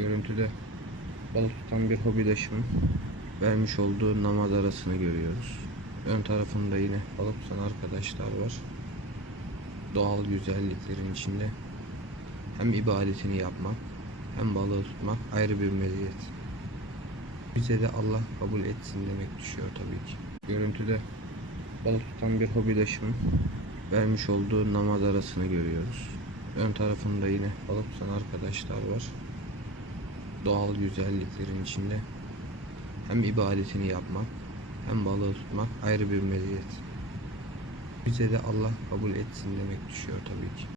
Görüntüde balık tutan bir hobidaşımın vermiş olduğu namaz arasını görüyoruz. Ön tarafında yine balık tutan arkadaşlar var. Doğal güzelliklerin içinde hem ibadetini yapmak hem balığı tutmak ayrı bir meziyet. Bize de Allah kabul etsin demek düşüyor tabii ki. Görüntüde balık tutan bir hobidaşımın vermiş olduğu namaz arasını görüyoruz. Ön tarafında yine balık tutan arkadaşlar var. Doğal güzelliklerin içinde hem ibadetini yapmak hem balığı tutmak ayrı bir meziyet. Bize de Allah kabul etsin demek düşüyor tabii ki.